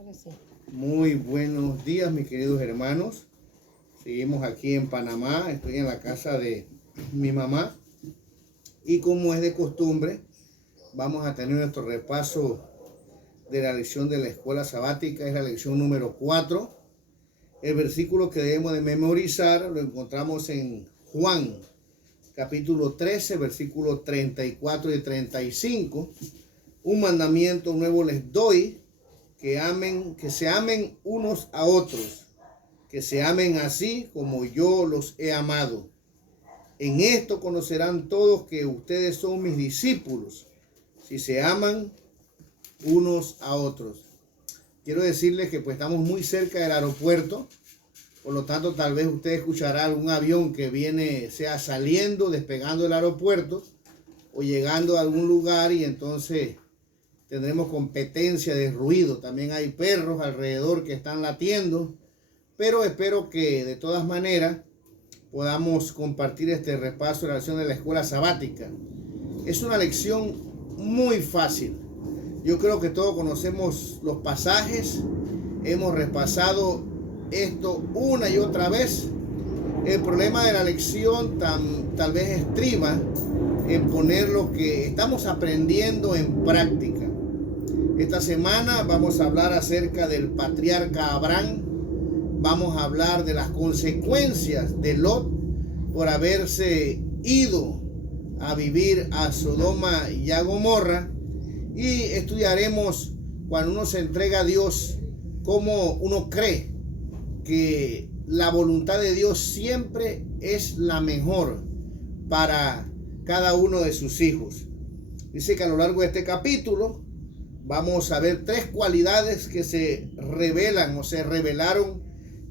Ahora sí. Muy buenos días, mis queridos hermanos. Seguimos aquí en Panamá. Estoy en la casa de mi mamá. Y como es de costumbre, vamos a tener nuestro repaso de la lección de la escuela sabática. Es la lección número 4. El versículo que debemos de memorizar lo encontramos en Juan, capítulo 13, versículos 34 y 35. Un mandamiento nuevo les doy, que se amen unos a otros, que se amen así como yo los he amado. En esto conocerán todos que ustedes son mis discípulos, si se aman unos a otros. Quiero decirles que pues estamos muy cerca del aeropuerto, por lo tanto tal vez usted escuchará algún avión que viene, sea saliendo, despegando del aeropuerto o llegando a algún lugar, y entonces tendremos competencia de ruido. También hay perros alrededor que están latiendo, pero espero que de todas maneras podamos compartir este repaso de la lección de la escuela sabática. Es una lección muy fácil. Yo creo que todos conocemos los pasajes, hemos repasado esto una y otra vez. El problema de la lección tal vez estriba en poner lo que estamos aprendiendo en práctica. Esta semana vamos a hablar acerca del patriarca Abraham. Vamos a hablar de las consecuencias de Lot por haberse ido a vivir a Sodoma y a Gomorra. Y estudiaremos cuando uno se entrega a Dios, cómo uno cree que la voluntad de Dios siempre es la mejor para cada uno de sus hijos. Dice que a lo largo de este capítulo vamos a ver 3 cualidades que se revelan o se revelaron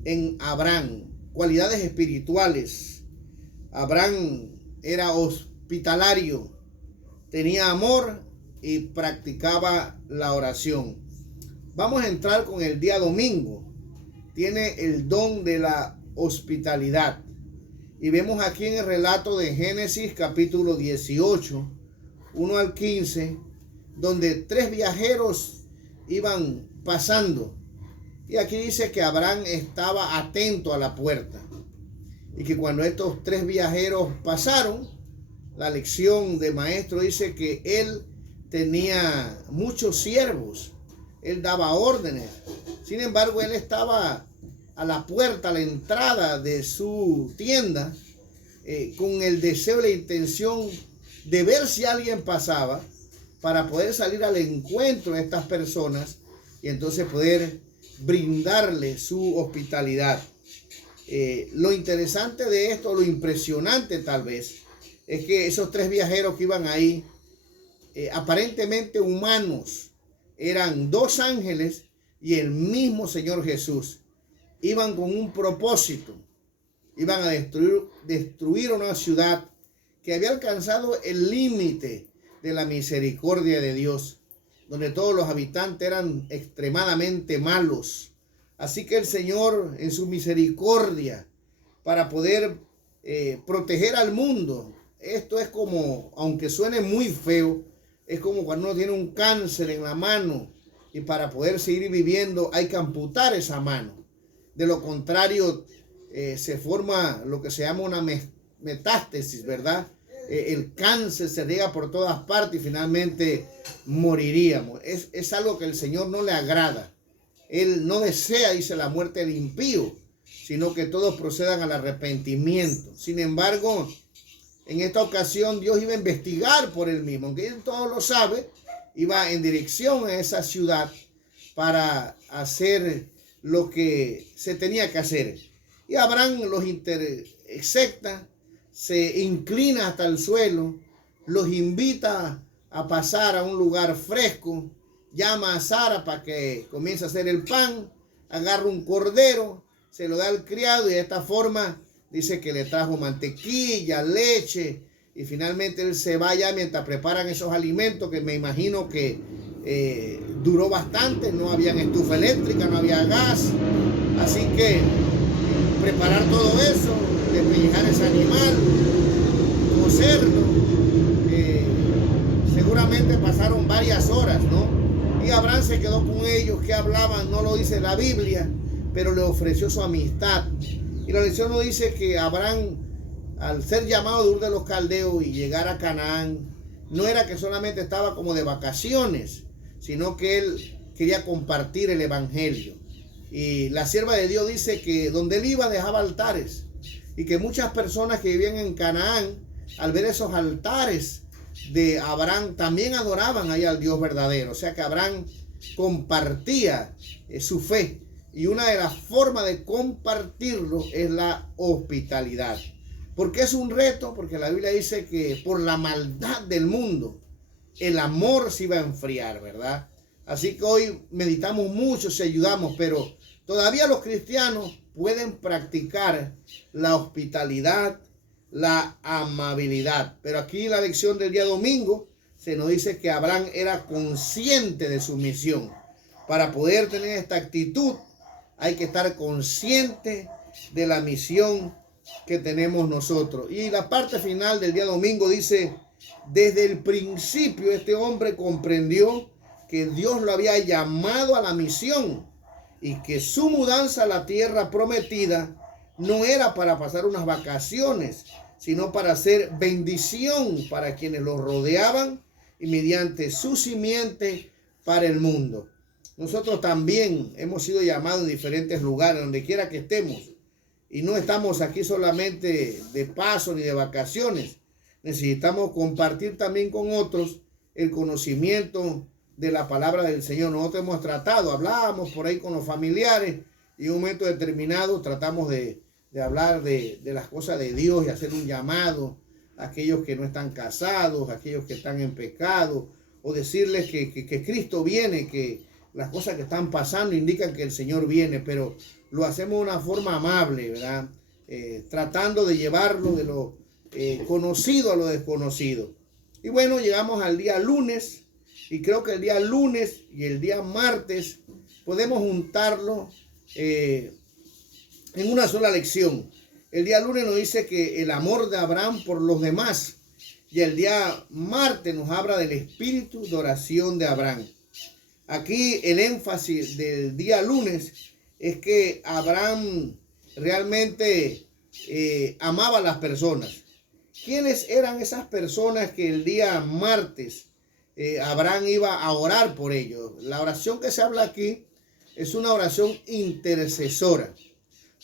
en Abraham. Cualidades espirituales. Abraham era hospitalario, tenía amor y practicaba la oración. Vamos a entrar con el día domingo. Tiene el don de la hospitalidad. Y vemos aquí en el relato de Génesis capítulo 18, 1 al 15, donde 3 viajeros iban pasando. Y aquí dice que Abraham estaba atento a la puerta. Y que cuando estos 3 viajeros pasaron, la lección de maestro dice que él tenía muchos siervos. Él daba órdenes. Sin embargo, él estaba a la puerta, a la entrada de su tienda, con el deseo y la intención de ver si alguien pasaba, para poder salir al encuentro de estas personas y entonces poder brindarle su hospitalidad. Lo interesante de esto, lo impresionante tal vez, es que esos 3 viajeros que iban ahí, aparentemente humanos, eran 2 ángeles y el mismo Señor Jesús. Iban con un propósito. Iban a destruir una ciudad que había alcanzado el límite de la misericordia de Dios, donde todos los habitantes eran extremadamente malos. Así que el Señor, en su misericordia, para poder proteger al mundo, esto es como, aunque suene muy feo, es como cuando uno tiene un cáncer en la mano y para poder seguir viviendo hay que amputar esa mano. De lo contrario, se forma lo que se llama una metástasis, ¿verdad? El cáncer se riega por todas partes y finalmente moriríamos. Es algo que el Señor no le agrada. Él no desea, dice, la muerte del impío, sino que todos procedan al arrepentimiento. Sin embargo, en esta ocasión Dios iba a investigar por él mismo. Aunque él todo lo sabe, iba en dirección a esa ciudad para hacer lo que se tenía que hacer. Y Abraham los intercepta, se inclina hasta el suelo, los invita a pasar a un lugar fresco, llama a Sara para que comience a hacer el pan, agarra un cordero, se lo da al criado y de esta forma dice que le trajo mantequilla, leche, y finalmente él se va allá mientras preparan esos alimentos que me imagino que duró bastante. No había estufa eléctrica, no había gas, así que preparar todo eso, despellejar ese animal, cocerlo, seguramente pasaron varias horas, ¿no? Y Y Abraham se quedó con ellos. ¿Qué hablaban? No lo dice la Biblia, pero le ofreció su amistad. Y la lección nos dice que Abraham, al ser llamado de Ur de los Caldeos y llegar a Canaán, no era que solamente estaba como de vacaciones, sino que él quería compartir el evangelio. Y la sierva de Dios dice que donde él iba dejaba altares, y que muchas personas que vivían en Canaán, al ver esos altares de Abraham, también adoraban ahí al Dios verdadero. O sea que Abraham compartía su fe, y una de las formas de compartirlo es la hospitalidad. ¿Por qué es un reto? Porque la Biblia dice que por la maldad del mundo el amor se iba a enfriar, ¿verdad? Así que hoy meditamos mucho, se ayudamos, pero todavía los cristianos pueden practicar la hospitalidad, la amabilidad. Pero aquí la lección del día domingo se nos dice que Abraham era consciente de su misión. Para poder tener esta actitud hay que estar consciente de la misión que tenemos nosotros. Y la parte final del día domingo dice: desde el principio este hombre comprendió que Dios lo había llamado a la misión y que su mudanza a la tierra prometida no era para pasar unas vacaciones, sino para hacer bendición para quienes lo rodeaban y mediante su simiente para el mundo. Nosotros también hemos sido llamados en diferentes lugares, donde quiera que estemos. Y no estamos aquí solamente de paso ni de vacaciones. Necesitamos compartir también con otros el conocimiento de la palabra del Señor. Nosotros hemos tratado, hablábamos por ahí con los familiares, y en un momento determinado tratamos de hablar de las cosas de Dios y hacer un llamado a aquellos que no están casados, a aquellos que están en pecado, o decirles que Cristo viene, que las cosas que están pasando indican que el Señor viene, pero lo hacemos de una forma amable, ¿verdad? Tratando de llevarlo de lo conocido a lo desconocido. Y bueno, llegamos al día lunes, y creo que el día lunes y el día martes podemos juntarlo en una sola lección. El día lunes nos dice que el amor de Abraham por los demás, y el día martes nos habla del espíritu de oración de Abraham. Aquí el énfasis del día lunes es que Abraham realmente amaba a las personas. ¿Quiénes eran esas personas que el día martes Abraham iba a orar por ellos? La oración que se habla aquí es una oración intercesora.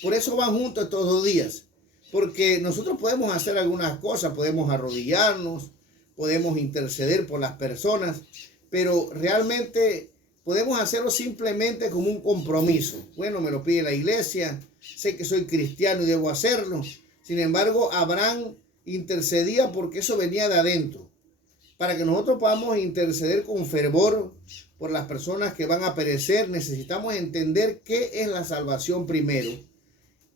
Por eso van juntos estos 2 días. Porque nosotros podemos hacer algunas cosas, podemos arrodillarnos, podemos interceder por las personas, pero realmente podemos hacerlo simplemente como un compromiso. Bueno, me lo pide la iglesia, sé que soy cristiano y debo hacerlo. Sin embargo, Abraham intercedía porque eso venía de adentro. Para que nosotros podamos interceder con fervor por las personas que van a perecer, necesitamos entender qué es la salvación primero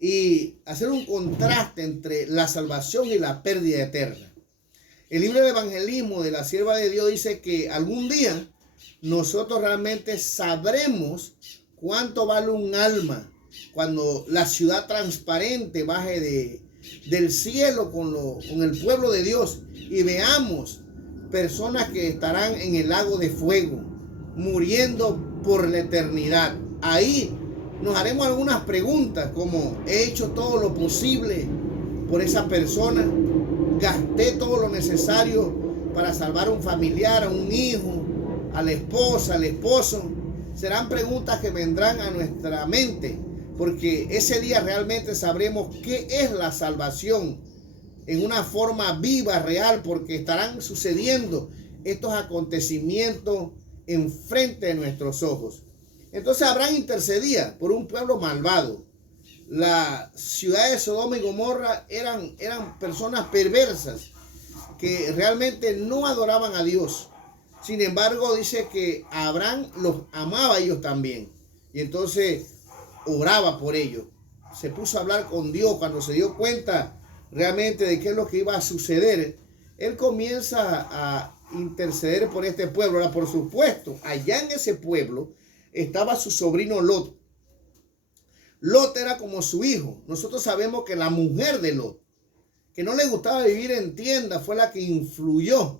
y hacer un contraste entre la salvación y la pérdida eterna. El libro del evangelismo de la sierva de Dios dice que algún día nosotros realmente sabremos cuánto vale un alma cuando la ciudad transparente baje del cielo con el pueblo de Dios y veamos personas que estarán en el lago de fuego, muriendo por la eternidad. Ahí nos haremos algunas preguntas como: ¿he hecho todo lo posible por esa persona? ¿Gasté todo lo necesario para salvar a un familiar, a un hijo, a la esposa, al esposo? Serán preguntas que vendrán a nuestra mente, porque ese día realmente sabremos qué es la salvación en una forma viva, real, porque estarán sucediendo estos acontecimientos enfrente de nuestros ojos. Entonces Abraham intercedía por un pueblo malvado. La ciudad de Sodoma y Gomorra eran personas perversas que realmente no adoraban a Dios. Sin embargo, dice que Abraham los amaba a ellos también. Y entonces oraba por ellos. Se puso a hablar con Dios cuando se dio cuenta realmente de qué es lo que iba a suceder. Él comienza a interceder por este pueblo. Ahora, por supuesto, allá en ese pueblo estaba su sobrino Lot. Lot era como su hijo. Nosotros sabemos que la mujer de Lot, que no le gustaba vivir en tienda, fue la que influyó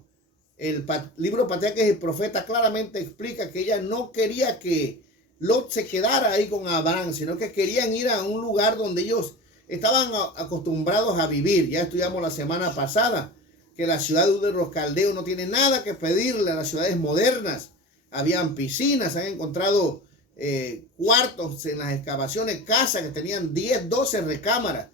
el libro Patriarcas y Profetas claramente explica que ella no quería que Lot se quedara ahí con Abraham, sino que querían ir a un lugar donde ellos estaban acostumbrados a vivir. Ya estudiamos la semana pasada que la ciudad de los caldeos no tiene nada que pedirle a las ciudades modernas. Habían piscinas, han encontrado cuartos en las excavaciones, casas que tenían 10, 12 recámaras,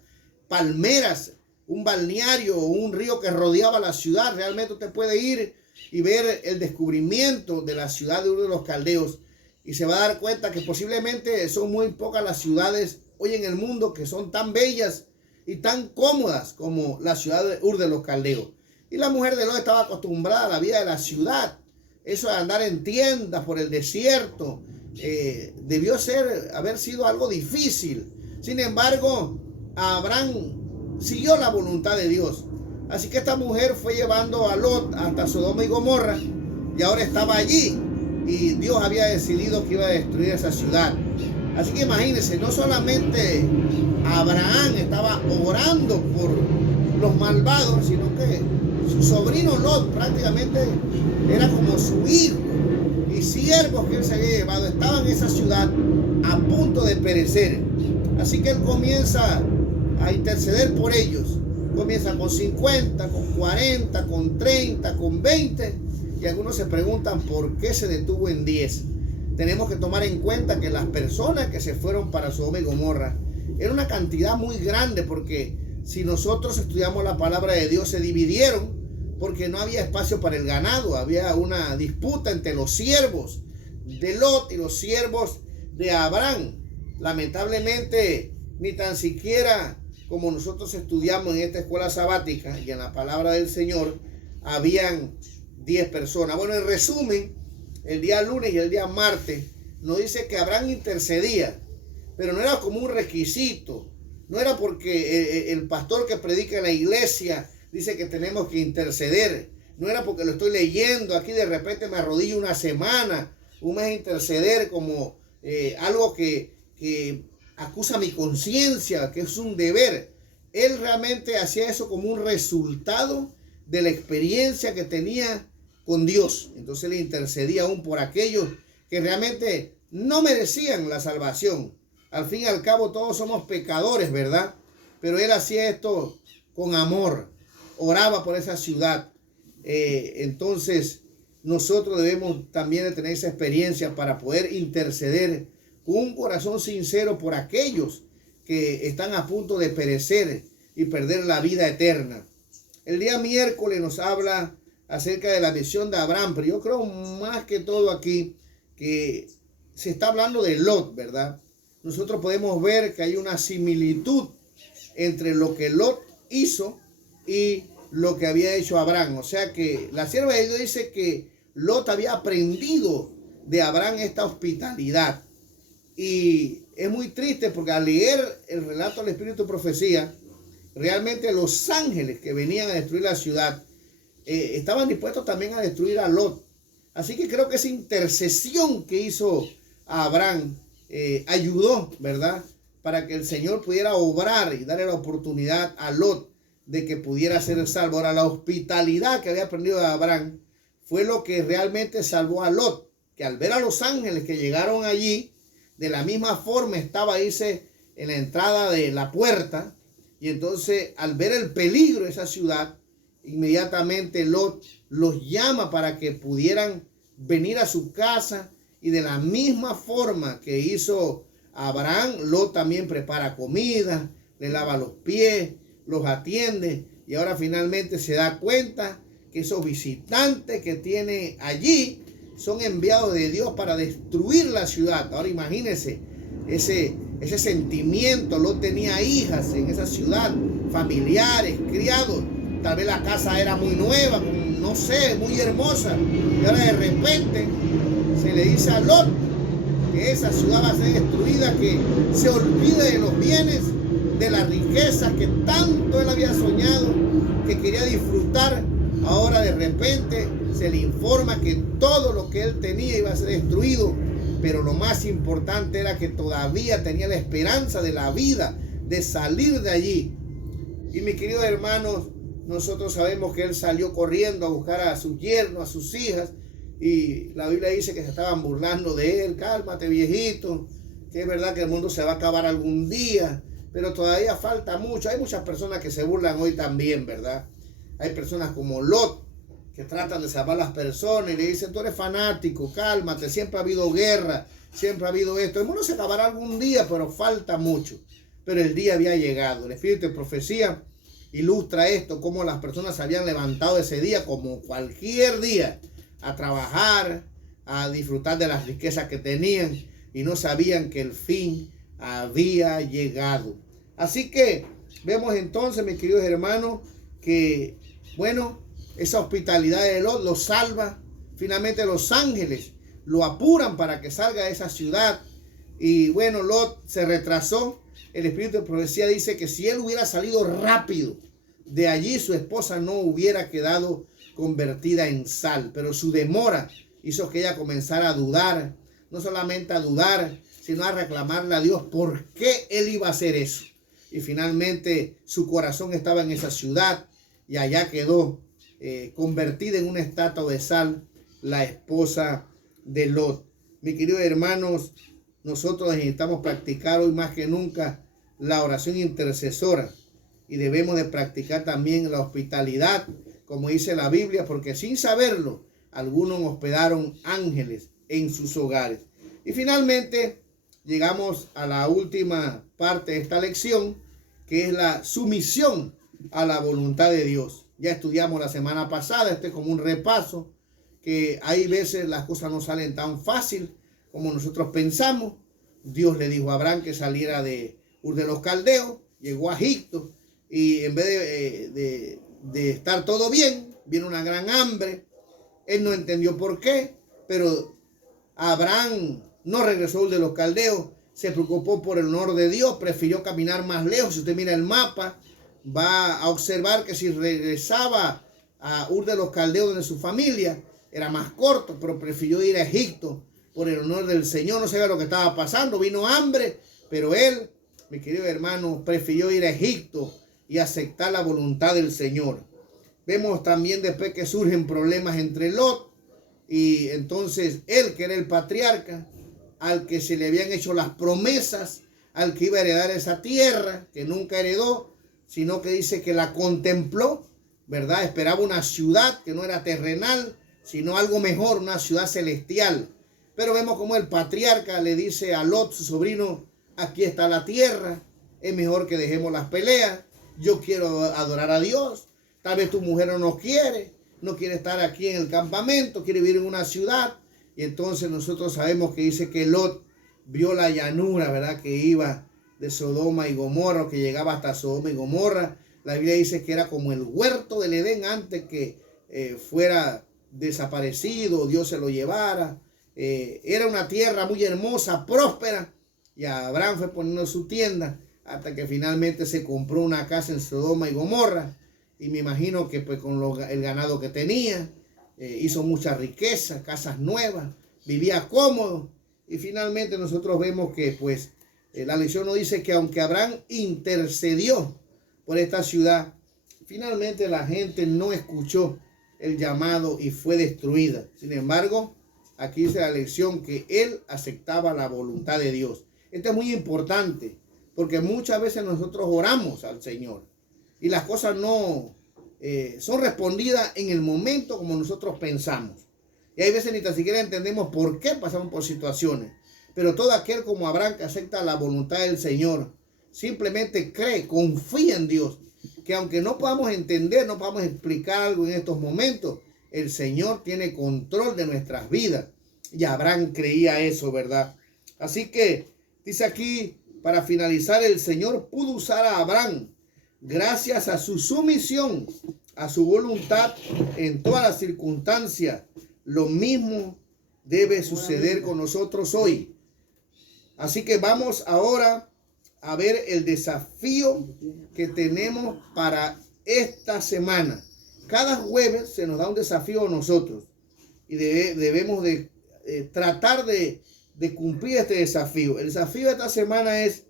palmeras, un balneario o un río que rodeaba la ciudad. Realmente usted puede ir y ver el descubrimiento de la ciudad de Ur de los Caldeos y se va a dar cuenta que posiblemente son muy pocas las ciudades hoy en el mundo que son tan bellas y tan cómodas como la ciudad de Ur de los Caldeos. Y la mujer de Lot estaba acostumbrada a la vida de la ciudad. Eso de andar en tiendas por el desierto debió haber sido algo difícil. Sin embargo, Abraham siguió la voluntad de Dios. Así que esta mujer fue llevando a Lot hasta Sodoma y Gomorra y ahora estaba allí. Y Dios había decidido que iba a destruir esa ciudad. Así que imagínense, no solamente Abraham estaba orando por los malvados, sino que su sobrino Lot prácticamente era como su hijo. Y siervos que él se había llevado estaban en esa ciudad a punto de perecer. Así que él comienza a interceder por ellos. Comienza con 50, con 40, con 30, con 20. Y algunos se preguntan por qué se detuvo en 10. Tenemos que tomar en cuenta que las personas que se fueron para Sodoma y Gomorra era una cantidad muy grande, porque si nosotros estudiamos la palabra de Dios, se dividieron porque no había espacio para el ganado. Había una disputa entre los siervos de Lot y los siervos de Abraham. Lamentablemente, ni tan siquiera como nosotros estudiamos en esta escuela sabática y en la palabra del Señor, habían 10 personas. Bueno, en resumen, el día lunes y el día martes nos dice que Abraham intercedía, pero no era como un requisito. No era porque el pastor que predica en la iglesia dice que tenemos que interceder. No era porque lo estoy leyendo aquí, de repente me arrodillo una semana, un mes a interceder como algo que acusa mi conciencia, que es un deber. Él realmente hacía eso como un resultado de la experiencia que tenía con Dios. Entonces le intercedía aún por aquellos que realmente no merecían la salvación. Al fin y al cabo todos somos pecadores, ¿verdad? Pero él hacía esto con amor, oraba por esa ciudad. Entonces nosotros debemos también de tener esa experiencia para poder interceder con un corazón sincero por aquellos que están a punto de perecer y perder la vida eterna. El día miércoles nos habla acerca de la visión de Abraham, pero yo creo más que todo aquí que se está hablando de Lot, ¿verdad? Nosotros podemos ver que hay una similitud entre lo que Lot hizo y lo que había hecho Abraham. O sea que la sierva de Dios dice que Lot había aprendido de Abraham esta hospitalidad. Y es muy triste porque al leer el relato del Espíritu de Profecía, realmente los ángeles que venían a destruir la ciudad estaban dispuestos también a destruir a Lot. Así que creo que esa intercesión que hizo Abraham ayudó, ¿verdad? Para que el Señor pudiera obrar y darle la oportunidad a Lot de que pudiera ser salvo. Ahora, la hospitalidad que había aprendido de Abraham fue lo que realmente salvó a Lot, que al ver a los ángeles que llegaron allí, de la misma forma estaba, dice, en la entrada de la puerta, y entonces al ver el peligro de esa ciudad, inmediatamente Lot los llama para que pudieran venir a su casa, y de la misma forma que hizo Abraham, Lot también prepara comida, le lava los pies, los atiende, y ahora finalmente se da cuenta que esos visitantes que tiene allí son enviados de Dios para destruir la ciudad. Ahora imagínense ese sentimiento. Lot tenía hijas en esa ciudad, familiares, criados. Tal vez la casa era muy nueva, no sé, muy hermosa. Y ahora de repente se le dice a Lot que esa ciudad va a ser destruida, que se olvide de los bienes, de las riquezas que tanto él había soñado, que quería disfrutar. Ahora de repente se le informa que todo lo que él tenía iba a ser destruido, pero lo más importante era que todavía tenía la esperanza de la vida, de salir de allí. Y mis queridos hermanos, nosotros sabemos que él salió corriendo a buscar a su yerno, a sus hijas, y la Biblia dice que se estaban burlando de él. Cálmate, viejito, que es verdad que el mundo se va a acabar algún día, pero todavía falta mucho. Hay muchas personas que se burlan hoy también, ¿verdad? Hay personas como Lot, que tratan de salvar a las personas y le dicen: tú eres fanático, cálmate, siempre ha habido guerra, siempre ha habido esto. El mundo se acabará algún día, pero falta mucho. Pero el día había llegado. El espíritu de profecía ilustra esto, cómo las personas se habían levantado ese día, como cualquier día, a trabajar, a disfrutar de las riquezas que tenían, y no sabían que el fin había llegado. Así que vemos entonces, mis queridos hermanos, que, bueno, esa hospitalidad de Lot lo salva. Finalmente los ángeles lo apuran para que salga de esa ciudad. Y bueno, Lot se retrasó. El espíritu de profecía dice que si él hubiera salido rápido de allí, su esposa no hubiera quedado convertida en sal. Pero su demora hizo que ella comenzara a dudar. No solamente a dudar, sino a reclamarle a Dios por qué él iba a hacer eso. Y finalmente su corazón estaba en esa ciudad, y allá quedó convertida en una estatua de sal la esposa de Lot. Mis queridos hermanos, nosotros necesitamos practicar hoy más que nunca la oración intercesora, y debemos de practicar también la hospitalidad, como dice la Biblia, porque sin saberlo, algunos hospedaron ángeles en sus hogares. Y finalmente llegamos a la última parte de esta lección, que es la sumisión a la voluntad de Dios. Ya estudiamos la semana pasada, este es como un repaso, que hay veces las cosas no salen tan fácil como nosotros pensamos. Dios le dijo a Abraham que saliera de Ur de los Caldeos, llegó a Egipto, y en vez de estar todo bien, viene una gran hambre. Él no entendió por qué, pero Abraham no regresó a Ur de los Caldeos, se preocupó por el honor de Dios, prefirió caminar más lejos. Si usted mira el mapa, va a observar que si regresaba a Ur de los Caldeos, donde su familia, era más corto, pero prefirió ir a Egipto por el honor del Señor. No sabía lo que estaba pasando, vino hambre, pero él, mi querido hermano, prefirió ir a Egipto y aceptar la voluntad del Señor. Vemos también después que surgen problemas entre Lot y entonces él, que era el patriarca, al que se le habían hecho las promesas, al que iba a heredar esa tierra, que nunca heredó, sino que dice que la contempló, ¿verdad? Esperaba una ciudad que no era terrenal, sino algo mejor, una ciudad celestial. Pero vemos como el patriarca le dice a Lot, su sobrino: aquí está la tierra, es mejor que dejemos las peleas, yo quiero adorar a Dios, tal vez tu mujer no quiere estar aquí en el campamento, quiere vivir en una ciudad. Y entonces nosotros sabemos que dice que Lot vio la llanura, ¿verdad? Que iba de Sodoma y Gomorra, que llegaba hasta Sodoma y Gomorra. La Biblia dice que era como el huerto del Edén antes que fuera desaparecido, Dios se lo llevara. Era una tierra muy hermosa, próspera, y Abraham fue poniendo su tienda hasta que finalmente se compró una casa en Sodoma y Gomorra. Y me imagino que pues con el ganado que tenía, hizo mucha riqueza, casas nuevas, vivía cómodo. Y finalmente nosotros vemos que pues la lección nos dice que aunque Abraham intercedió por esta ciudad, finalmente la gente no escuchó el llamado y fue destruida. Sin embargo, aquí dice la lección que él aceptaba la voluntad de Dios. Esto es muy importante, porque muchas veces nosotros oramos al Señor y las cosas no son respondidas en el momento como nosotros pensamos. Y hay veces ni tan siquiera entendemos por qué pasamos por situaciones. Pero todo aquel como Abraham que acepta la voluntad del Señor, simplemente cree, confía en Dios, que aunque no podamos entender, no podamos explicar algo en estos momentos, el Señor tiene control de nuestras vidas. Y Abraham creía eso, ¿verdad? Así que dice aquí, para finalizar, el Señor pudo usar a Abraham gracias a su sumisión, a su voluntad en todas las circunstancias. Lo mismo debe suceder con nosotros hoy. Así que vamos ahora a ver el desafío que tenemos para esta semana. Cada jueves se nos da un desafío a nosotros y debemos de tratar de cumplir este desafío. El desafío de esta semana es: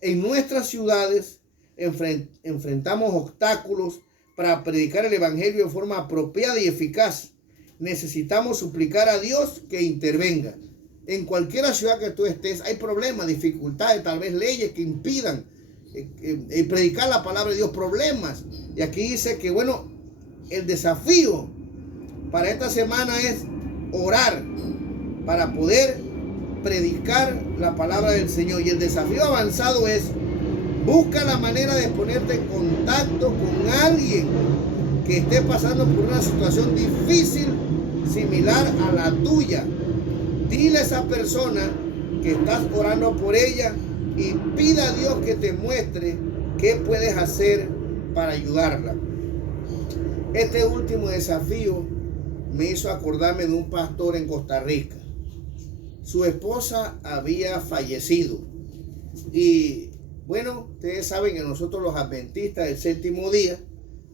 en nuestras ciudades enfrentamos obstáculos para predicar el evangelio de forma apropiada y eficaz, necesitamos suplicar a Dios que intervenga. En cualquier ciudad que tú estés, hay problemas, dificultades, tal vez leyes que impidan predicar la palabra de Dios, problemas. Y aquí dice que, bueno, el desafío para esta semana es orar para poder predicar la palabra del Señor. Y el desafío avanzado es: busca la manera de ponerte en contacto con alguien que esté pasando por una situación difícil similar a la tuya. Dile a esa persona que estás orando por ella y pida a Dios que te muestre qué puedes hacer para ayudarla. Este último desafío me hizo acordarme de un pastor en Costa Rica. Su esposa había fallecido. Y bueno, ustedes saben que nosotros los adventistas del séptimo día,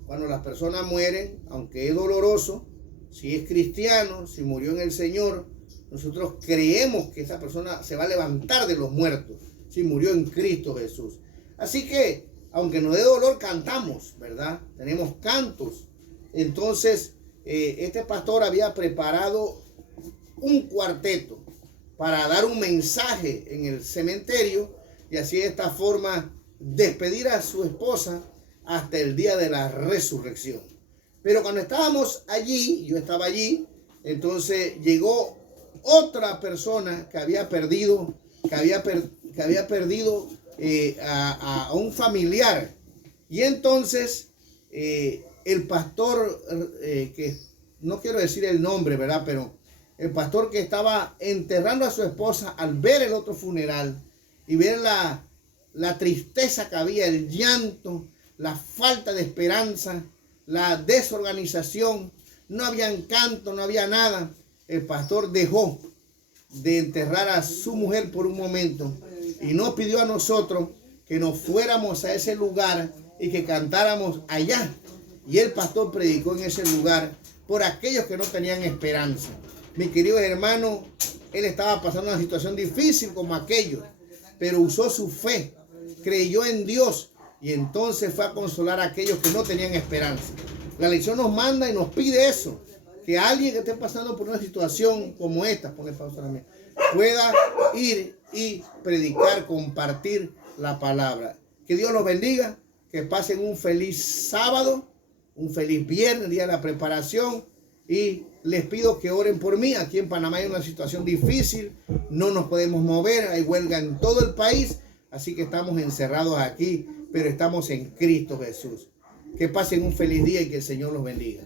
cuando las personas mueren, aunque es doloroso, si es cristiano, si murió en el Señor, nosotros creemos que esa persona se va a levantar de los muertos, si murió en Cristo Jesús. Así que, aunque nos dé dolor, cantamos, ¿verdad? Tenemos cantos. Entonces, este pastor había preparado un cuarteto para dar un mensaje en el cementerio y así de esta forma despedir a su esposa hasta el día de la resurrección. Pero cuando estábamos allí, yo estaba allí, entonces llegó otra persona que había perdido a un familiar. Y entonces el pastor, que no quiero decir el nombre, ¿verdad? Pero el pastor que estaba enterrando a su esposa, al ver el otro funeral y ver la tristeza que había, el llanto, la falta de esperanza, la desorganización, no había canto, no había nada. El pastor dejó de enterrar a su mujer por un momento y nos pidió a nosotros que nos fuéramos a ese lugar y que cantáramos allá. Y el pastor predicó en ese lugar por aquellos que no tenían esperanza. Mi querido hermano, él estaba pasando una situación difícil como aquellos, pero usó su fe, creyó en Dios y entonces fue a consolar a aquellos que no tenían esperanza. La lección nos manda y nos pide eso, que alguien que esté pasando por una situación como esta, pueda ir y predicar, compartir la palabra. Que Dios los bendiga, que pasen un feliz sábado, un feliz viernes, día de la preparación, y les pido que oren por mí. Aquí en Panamá hay una situación difícil, no nos podemos mover, hay huelga en todo el país, así que estamos encerrados aquí, pero estamos en Cristo Jesús. Que pasen un feliz día y que el Señor los bendiga.